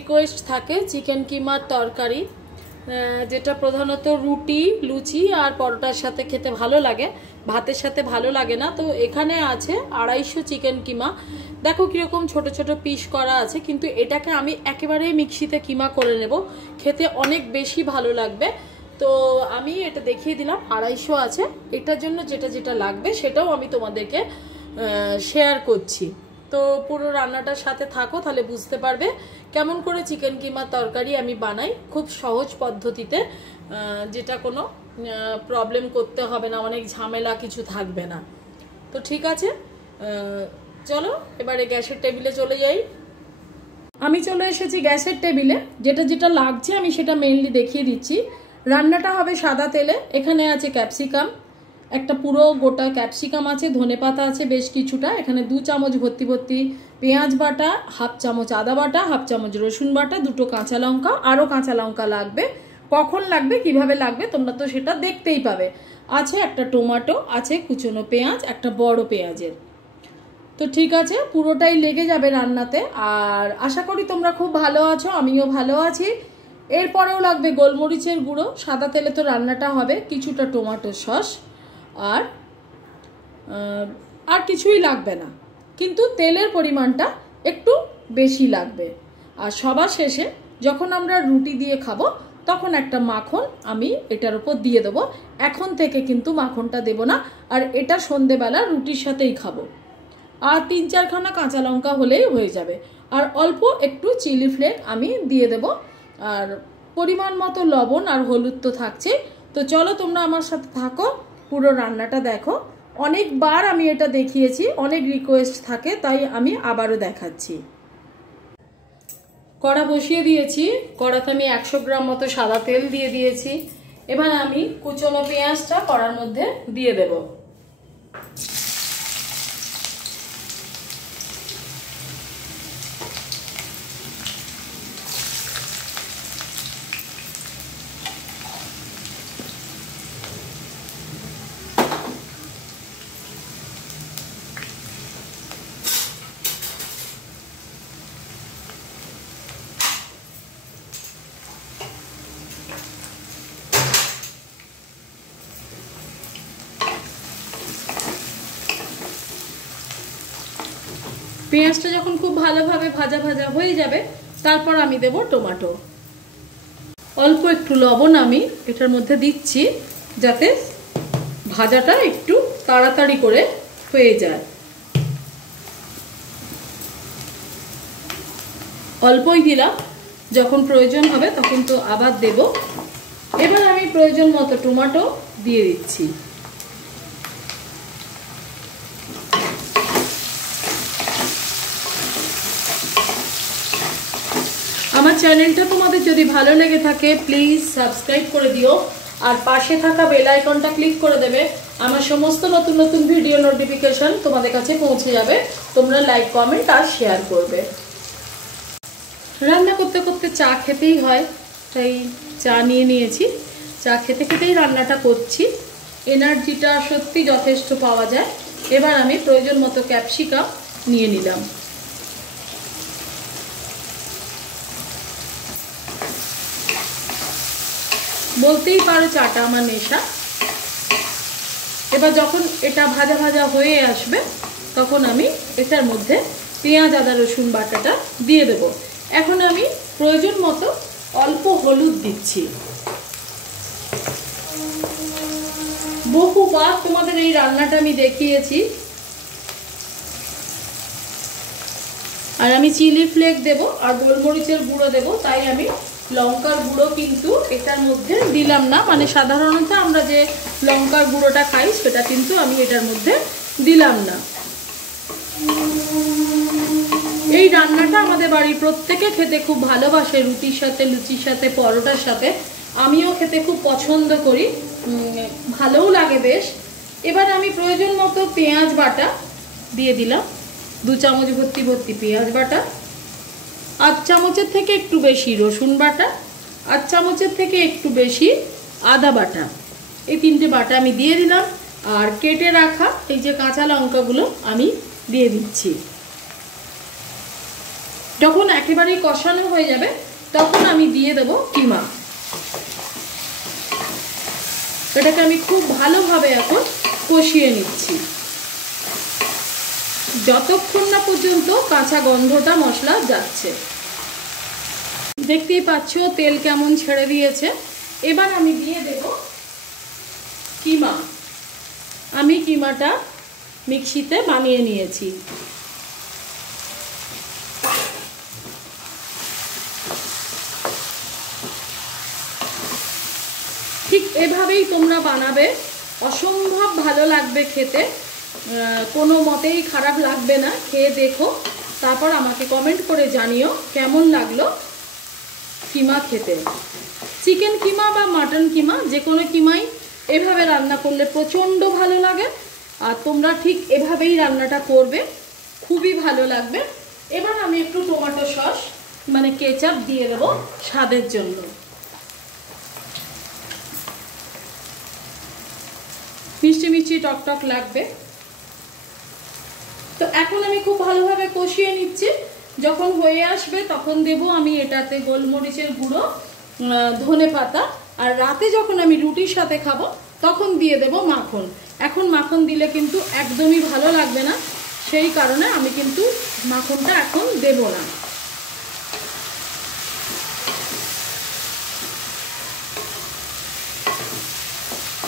Request থাকে chicken কিমার তরকারি, যেটা প্রধানত রুটি, লুচি আর পরোটার সাথে খেতে ভালো লাগে, ভাতের সাথে ভালো লাগে না। তো এখানে আছে 250 চিকেন কিমা। দেখো কীরকম ছোট ছোট পিস করা আছে, কিন্তু এটাকে আমি একেবারে মিক্সিতে কিমা করে নেব, খেতে অনেক বেশি ভালো লাগবে। তো আমি এটা দেখিয়ে দিলাম 250 আছে। এটার জন্য যেটা যেটা লাগবে সেটাও আমি তোমাদেরকে শেয়ার করছি। তো পুরো রান্নাটার সাথে থাকো, তাহলে বুঝতে পারবে কেমন করে চিকেন কিমার তরকারি আমি বানাই, খুব সহজ পদ্ধতিতে, যেটা কোনো প্রবলেম করতে হবে না, অনেক ঝামেলা কিছু থাকবে না। তো ঠিক আছে, চলো এবারে গ্যাসের টেবিলে চলে যাই। আমি চলে এসেছি গ্যাসের টেবিলে। যেটা যেটা লাগছে আমি সেটা মেইনলি দেখিয়ে দিচ্ছি। রান্নাটা হবে সাদা তেলে। এখানে আছে ক্যাপসিকাম, একটা পুরো গোটা ক্যাপসিকাম আছে, ধনেপাতা আছে বেশ কিছুটা, এখানে 2 চামচ ভর্তি ভর্তি পেঁয়াজ বাটা, 1/2 চামচ আদা বাটা, 1/2 চামচ রসুন বাটা, 2টো কাঁচা লঙ্কা, আরও কাঁচা লঙ্কা লাগবে। কখন লাগবে কিভাবে লাগবে তোমরা তো সেটা দেখতেই পাবে। আছে একটা টমেটো, আছে কুচনো পেঁয়াজ, একটা বড় পেঁয়াজের। তো ঠিক আছে, পুরোটাই লেগে যাবে রান্নাতে। আর আশা করি তোমরা খুব ভালো আছো, আমিও ভালো আছি। এরপরেও লাগবে গোলমরিচের গুঁড়ো, সাদা তেলে তো রান্নাটা হবে, কিছুটা টমেটো সস, আর কিছুই লাগবে না, কিন্তু তেলের পরিমাণটা একটু বেশি লাগবে। আর সবার শেষে যখন আমরা রুটি দিয়ে খাবো তখন একটা মাখন আমি এটার উপর দিয়ে দেবো। এখন থেকে কিন্তু মাখনটা দেব না, আর এটা সন্ধেবেলা রুটির সাথেই খাবো। আর 3-4 খানা কাঁচা লঙ্কা হলেই হয়ে যাবে। আর অল্প একটু চিলি ফ্লেক আমি দিয়ে দেব, আর পরিমাণ মতো লবণ আর হলুদ তো থাকছে। তো চলো তোমরা আমার সাথে থাকো, পুরো রান্নাটা দেখো। অনেকবার আমি এটা দেখিয়েছি, অনেক রিকোয়েস্ট থাকে, তাই আমি আবারও দেখাচ্ছি। কড়া বসিয়ে দিয়েছি, কড়াতে আমি 100 গ্রাম মতো সাদা তেল দিয়ে দিয়েছি। এবার আমি কুচনো পেঁয়াজটা কড়ার মধ্যে দিয়ে দেব। পেঁয়াজটা যখন খুব ভালোভাবে ভাজা ভাজা হয়ে যাবে তারপর আমি দেব টমেটো। অল্প একটু লবণ আমি এটার মধ্যে দিচ্ছি যাতে ভাজাটা একটু তাড়াতাড়ি করে হয়ে যায়। অল্পই দিলাম, যখন প্রয়োজন হবে তখন তো আবার দেব। এবার আমি প্রয়োজন মতো টমেটো দিয়ে দিচ্ছি। আমার চ্যানেলটা তোমাদের যদি ভালো লেগে থাকে প্লিজ সাবস্ক্রাইব করে দিও, আর পাশে থাকা বেল আইকনটা ক্লিক করে দেবে। আমার সমস্ত নতুন নতুন ভিডিও নোটিফিকেশন তোমাদের কাছে পৌঁছে যাবে। তোমরা লাইক, কমেন্ট আর শেয়ার করবে। রান্না করতে করতে চা খেতেই হয়, তাই চা নিয়ে নিয়েছি। চা খেতে খেতেই রান্নাটা করছি, এনার্জিটা সত্যি যথেষ্ট পাওয়া যায়। এবার আমি প্রয়োজন মতো ক্যাপসিকাম নিয়ে নিলাম। বলতেই পারো চাটা আমার নেশা। এবার যখন এটা ভাজা ভাজা হয়ে আসবে তখন আমি এটার মধ্যে পেঁয়াজ, আদা, রসুন বাটাটা দিয়ে দেব। এখন আমি প্রয়োজন মতো অল্প হলুদ দিচ্ছি। বহুবার তোমাদের এই রান্নাটা আমি দেখিয়েছি। আর আমি চিলি ফ্লেক দেব আর গোলমরিচের গুঁড়ো দেব, তাই আমি লঙ্কার গুঁড়ো কিন্তু এটার মধ্যে দিলাম না। মানে সাধারণত আমরা যে লঙ্কার গুঁড়োটা খাই সেটা কিন্তু আমি এটার মধ্যে দিলাম না। এই রান্নাটা আমাদের বাড়ির প্রত্যেকে খেতে খুব ভালোবাসে, রুটির সাথে, লুচির সাথে, পরোটার সাথে। আমিও খেতে খুব পছন্দ করি, ভালোও লাগে বেশ। এবার আমি প্রয়োজন মতো পেঁয়াজ বাটা দিয়ে দিলাম, 2 চামচ ভর্তি ভর্তি পেঁয়াজ বাটা, 8 চামচের থেকে একটু বেশি রসুন বাটা, 8 চামচের থেকে একটু বেশি আদা বাটা। এই 3টে বাটা আমি দিয়ে দিলাম। আর কেটে রাখা এই যে কাঁচা লঙ্কাগুলো আমি দিয়ে দিচ্ছি। যখন একেবারেই কষানো হয়ে যাবে তখন আমি দিয়ে দেব কিমা। এটাকে আমি খুব ভালোভাবে এখন কষিয়ে নিচ্ছি যতক্ষণ না পর্যন্ত কাঁচা গন্ধটা মশলা যাচ্ছে। দেখতেই পাচ্ছ তেল কেমন ছেড়ে দিয়েছে। এবার আমি দিয়ে দেব কিমা। আমি কিমাটা মিক্সিতে বানিয়ে নিয়েছি। ঠিক এভাবেই তোমরা বানাবে, অসম্ভব ভালো লাগবে খেতে, কোনো মতেই খারাপ লাগবে না। খেয়ে দেখো, তারপর আমাকে কমেন্ট করে জানিও কেমন লাগলো কিমা খেতে। চিকেন কিমা বা মাটন কিমা যে কোনো কিমাই এভাবে রান্না করলে প্রচণ্ড ভালো লাগে। আর তোমরা ঠিক এভাবেই রান্নাটা করবে, খুবই ভালো লাগবে। এবার আমি একটু টমেটো সস মানে কেচাপ দিয়ে দেবো স্বাদের জন্য। মিষ্টি মিষ্টি টকটক লাগবে। তো এখন আমি খুব ভালোভাবে কষিয়ে নিচ্ছি। যখন হয়ে আসবে তখন দেব আমি এটাতে গোলমরিচের গুঁড়ো, ধনে পাতা, আর রাতে যখন আমি রুটির সাথে খাবো তখন দিয়ে দেব মাখন। এখন মাখন দিলে কিন্তু একদমই ভালো লাগবে না, সেই কারণে আমি কিন্তু মাখনটা এখন দেব না।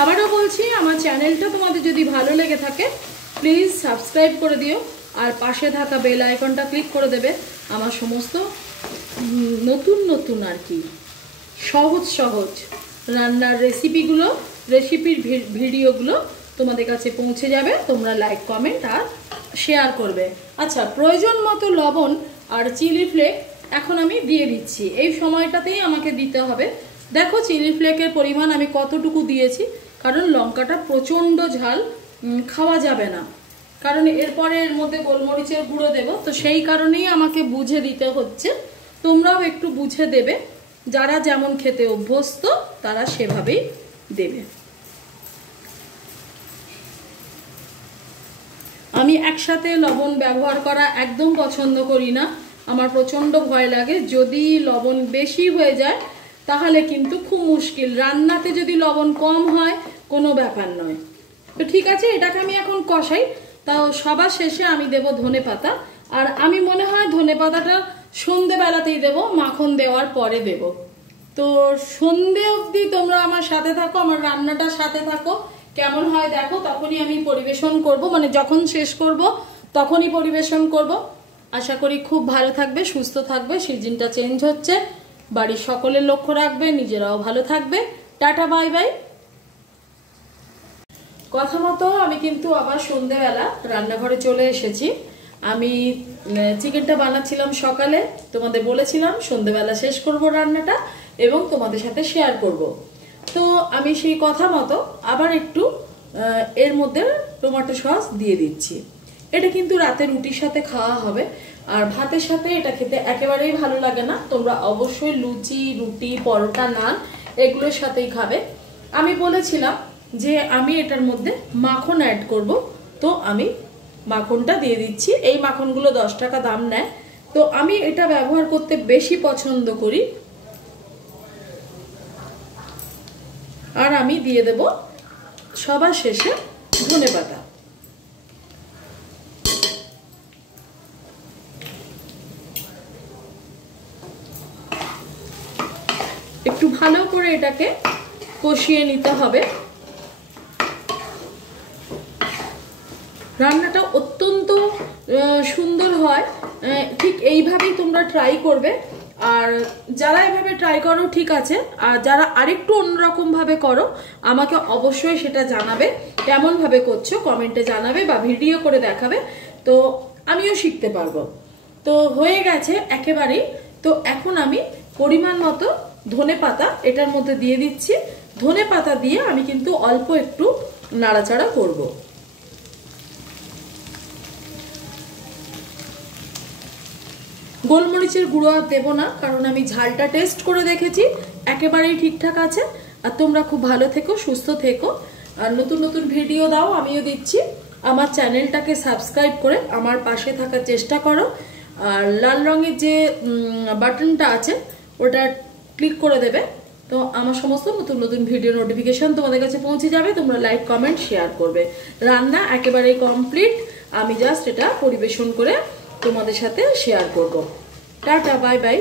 আবারও বলছি, আমার চ্যানেলটা তোমাদের যদি ভালো লেগে থাকে প্লিজ সাবস্ক্রাইব করে দিও, আর পাশে থাকা বেল আইকনটা ক্লিক করে দেবে। আমার সমস্ত নতুন নতুন আর কি সহজ সহজ রান্নার রেসিপির ভিডিওগুলো তোমাদের কাছে পৌঁছে যাবে। তোমরা লাইক, কমেন্ট আর শেয়ার করবে। আচ্ছা, প্রয়োজন মতো লবণ আর চিলি ফ্লেক এখন আমি দিয়ে দিচ্ছি। এই সময়টাতেই আমাকে দিতে হবে। দেখো চিলি ফ্লেকের পরিমাণ আমি কতটুকু দিয়েছি, কারণ লঙ্কাটা প্রচণ্ড ঝাল, খাওয়া যাবে না। কারণ এরপরে এর মধ্যে গোলমরিচের গুঁড়ো দেব, তো সেই কারণেই আমাকে বুঝে দিতে হচ্ছে। তোমরাও একটু বুঝে দেবে, যারা যেমন খেতে অভ্যস্ত তারা সেভাবেই দেবে। আমি একসাথে লবণ ব্যবহার করা একদম পছন্দ করি না, আমার প্রচণ্ড ভয় লাগে। যদি লবণ বেশি হয়ে যায় তাহলে কিন্তু খুব মুশকিল। রান্নাতে যদি লবণ কম হয় কোনো ব্যাপার নয়। তো ঠিক আছে, এটাকে আমি এখন কষাই। তাও সবার শেষে আমি দেব ধনে পাতা, আর আমি মনে হয় ধনে পাতাটা সন্ধেবেলাতেই দেব, মাখন দেওয়ার পরে দেব। তো সন্ধে অবধি তোমরা আমার সাথে থাকো, আমার রান্নাটার সাথে থাকো, কেমন হয় দেখো। তখনই আমি পরিবেশন করব, মানে যখন শেষ করব তখনই পরিবেশন করব। আশা করি খুব ভালো থাকবে, সুস্থ থাকবে। সিজনটা চেঞ্জ হচ্ছে, বাড়ির সকলের লক্ষ্য রাখবে, নিজেরাও ভালো থাকবে। Tata, bye bye. কথা মতো আমি কিন্তু আবার সন্ধেবেলা রান্নাঘরে চলে এসেছি। আমি চিকেনটা বানাচ্ছিলাম সকালে, তোমাদের বলেছিলাম সন্ধেবেলা শেষ করব রান্নাটা এবং তোমাদের সাথে শেয়ার করব। তো আমি সেই কথা মতো আবার একটু এর মধ্যে টমেটো সস দিয়ে দিচ্ছি। এটা কিন্তু রাতে রুটির সাথে খাওয়া হবে, আর ভাতের সাথে এটা খেতে একেবারেই ভালো লাগে না। তোমরা অবশ্যই লুচি, রুটি, পরোটা, নান এগুলোর সাথেই খাবে। আমি বলেছিলাম যে আমি এটার মধ্যে মাখন অ্যাড করব, তো আমি মাখনটা দিয়ে দিচ্ছি। এই মাখনগুলো 10 টাকা দাম নেয়, তো আমি এটা ব্যবহার করতে বেশি পছন্দ করি। আর আমি দিয়ে দেব সবার শেষে ধনেপাতা। একটু ভালো করে এটাকে কষিয়ে নিতে হবে। রান্নাটা অত্যন্ত সুন্দর হয়, ঠিক এইভাবেই তোমরা ট্রাই করবে। আর যারা এভাবে ট্রাই করো ঠিক আছে, আর যারা আরেকটু অন্যরকম ভাবে করো আমাকে অবশ্যই সেটা জানাবে, কেমন ভাবে করছো কমেন্টে জানাবে বা ভিডিও করে দেখাবে, তো আমিও শিখতে পারবো। তো হয়ে গেছে একেবারেই। তো এখন আমি পরিমাণ মতো ধনেপাতা এটার মধ্যে দিয়ে দিচ্ছি। ধনেপাতা দিয়ে আমি কিন্তু অল্প একটু নাড়াচাড়া করব। গোলমরিচের গুঁড়ো আর দেবো না, কারণ আমি ঝালটা টেস্ট করে দেখেছি, একেবারেই ঠিকঠাক আছে। আর তোমরা খুব ভালো থেকো, সুস্থ থেকো, আর নতুন নতুন ভিডিও দাও, আমিও দিচ্ছি। আমার চ্যানেলটাকে সাবস্ক্রাইব করে আমার পাশে থাকার চেষ্টা করো। আর লাল রঙের যে বাটনটা আছে ওটা ক্লিক করে দেবে, তো আমার সমস্ত নতুন নতুন ভিডিও নোটিফিকেশন তোমাদের কাছে পৌঁছে যাবে। তোমরা লাইক কমেন্ট শেয়ার করবে। রান্না একেবারেই কমপ্লিট, আমি জাস্ট এটা পরিবেশন করে তোমাদের সাথে শেয়ার করব। Tata, bye bye.